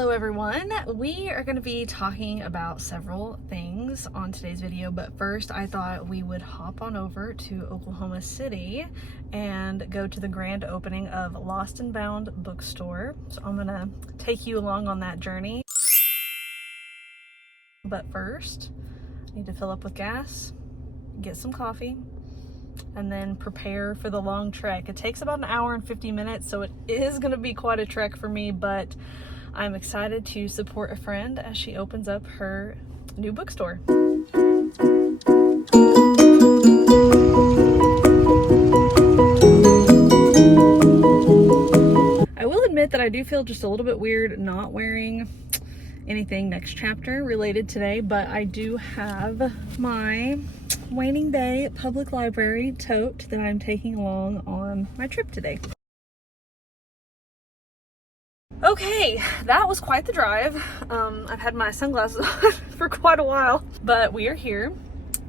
Hello everyone. We are going to be talking about several things on today's video, but first I thought we would hop on over to Oklahoma City and go to the grand opening of Lost and Bound Bookstore. So I'm going to take you along on that journey. But first, I need to fill up with gas, get some coffee, and then prepare for the long trek. It takes about an hour and 50 minutes, so it is going to be quite a trek for me, but I'm excited to support a friend as she opens up her new bookstore. I will admit that I do feel just a little bit weird not wearing anything next chapter related today, but I do have my Waning Bay Public Library tote that I'm taking along on my trip today. Okay, that was quite the drive. I've had my sunglasses on for quite a while, but we are here.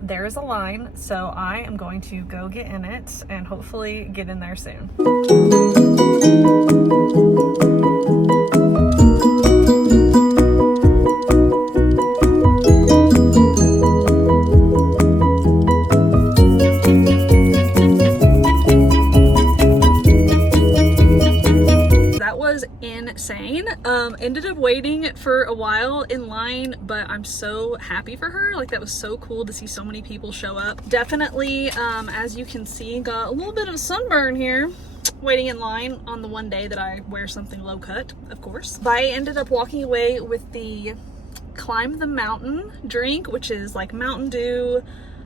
There is a line, so I am going to go get in it and hopefully get in there soon. Insane. Ended up waiting for a while in line, but I'm so happy for her. Like, that was so cool to see so many people show up. Definitely, as you can see, got a little bit of sunburn here waiting in line on the one day that I wear something low cut, of course. But I ended up walking away with the Climb the Mountain drink, which is like Mountain Dew,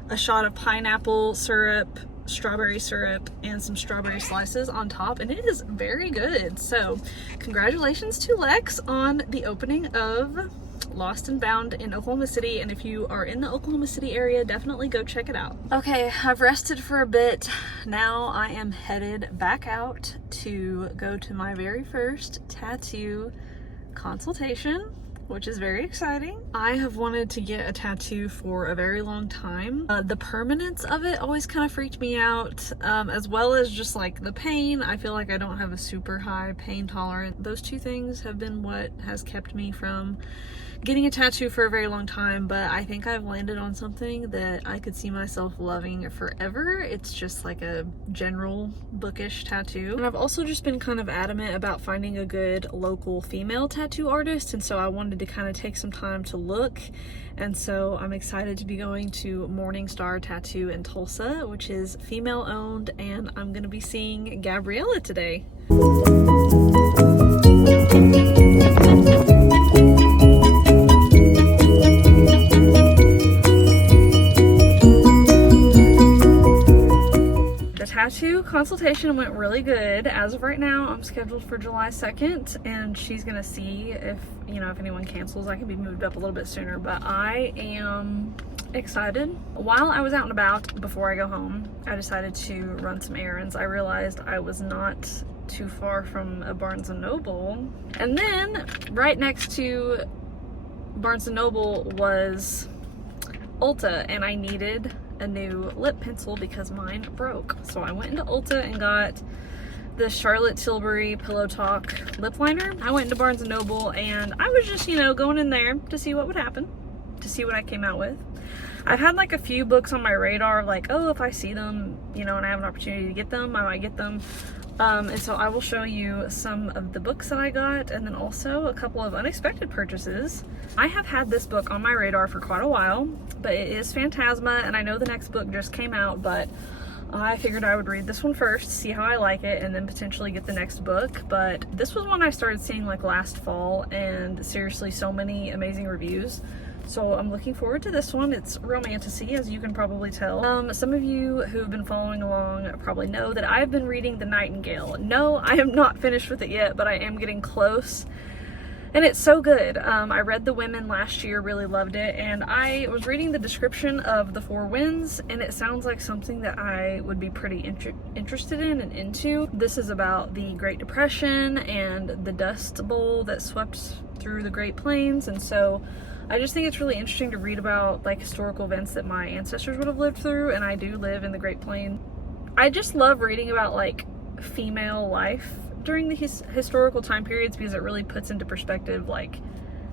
a shot of pineapple syrup, strawberry syrup, and some strawberry slices on top, and it is very good. So congratulations to Lex on the opening of Lost and Bound in Oklahoma City, and if you are in the Oklahoma City area, definitely go check it out. Okay, I've rested for a bit. Now I am headed back out to go to my very first tattoo consultation, which is very exciting. I have wanted to get a tattoo for a very long time. The permanence of it always kind of freaked me out, as well as just like the pain. I feel like I don't have a super high pain tolerance. Those two things have been what has kept me from getting a tattoo for a very long time, but I think I've landed on something that I could see myself loving forever. It's just like a general bookish tattoo. And I've also just been kind of adamant about finding a good local female tattoo artist, and so I wanted to kind of take some time to look. And so I'm excited to be going to Morning Star Tattoo in Tulsa, which is female owned, and I'm gonna be seeing Gabriella today. Tattoo consultation went really good. As of right now, I'm scheduled for July 2nd, and she's gonna see if, you know, if anyone cancels, I can be moved up a little bit sooner, but I am excited. While I was out and about before I go home, I decided to run some errands. I realized I was not too far from a Barnes & Noble, and then right next to Barnes & Noble was Ulta, and I needed a new lip pencil because mine broke. So I went into Ulta and got the Charlotte Tilbury Pillow Talk lip liner. I went into Barnes & Noble and I was just, you know, going in there to see what would happen, to see what I came out with. I've had like a few books on my radar, like, oh, if I see them, you know, and I have an opportunity to get them, I might get them. And so I will show you some of the books that I got, and then also a couple of unexpected purchases. I have had this book on my radar for quite a while, but it is Phantasma, and I know the next book just came out, but I figured I would read this one first, see how I like it, and then potentially get the next book. But this was one I started seeing like last fall, and seriously, so many amazing reviews. So I'm looking forward to this one. It's romantasy, as you can probably tell. Some of you who've been following along probably know that I've been reading The Nightingale. No, I am not finished with it yet, but I am getting close. And it's so good. I read The Women last year, really loved it, and I was reading the description of The Four Winds, and it sounds like something that I would be pretty interested in and into. This is about the Great Depression and the Dust Bowl that swept through the Great Plains, and so I just think it's really interesting to read about like historical events that my ancestors would have lived through, and I do live in the Great Plains. I just love reading about like female life during the historical time periods, because it really puts into perspective like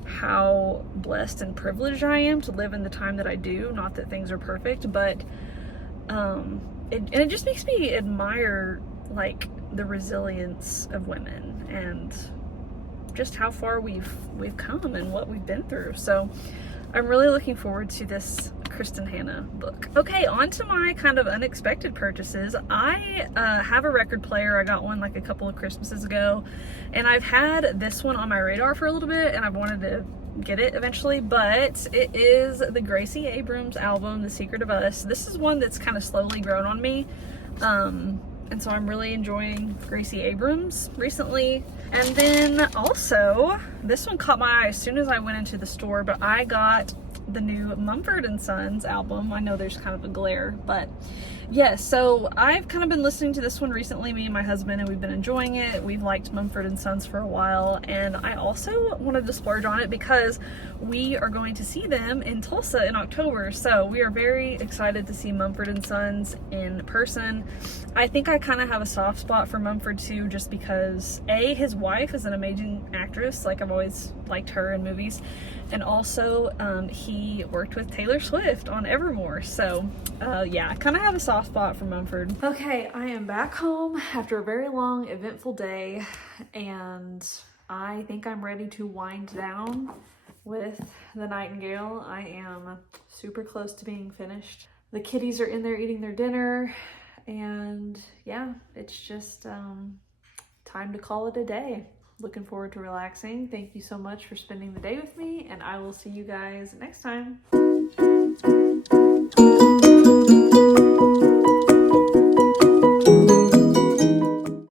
how blessed and privileged I am to live in the time that I do. Not that things are perfect, but it just makes me admire like the resilience of women and just how far we've come and what we've been through. So I'm really looking forward to this Kristen Hanna book. Okay, on to my kind of unexpected purchases. I have a record player. I got one like a couple of Christmases ago, and I've had this one on my radar for a little bit, and I've wanted to get it eventually, but it is the Gracie Abrams album, The Secret of Us. This is one that's kind of slowly grown on me. And so I'm really enjoying Gracie Abrams recently. And then also, this one caught my eye as soon as I went into the store, but I got the new Mumford & Sons album. I know there's kind of a glare, but yes, so I've kind of been listening to this one recently, me and my husband, and we've been enjoying it. We've liked Mumford & Sons for a while, and I also wanted to splurge on it because we are going to see them in Tulsa in October, so we are very excited to see Mumford & Sons in person. I think I kind of have a soft spot for Mumford too, just because A, his wife is an amazing actress, like I've always liked her in movies, and also he worked with Taylor Swift on Evermore, so yeah, I kind of have a soft spot for Mumford. Okay, I am back home after a very long, eventful day, and I think I'm ready to wind down with The Nightingale. I am super close to being finished. The kitties are in there eating their dinner, and yeah, it's just time to call it a day. Looking forward to relaxing. Thank you so much for spending the day with me, and I will see you guys next time.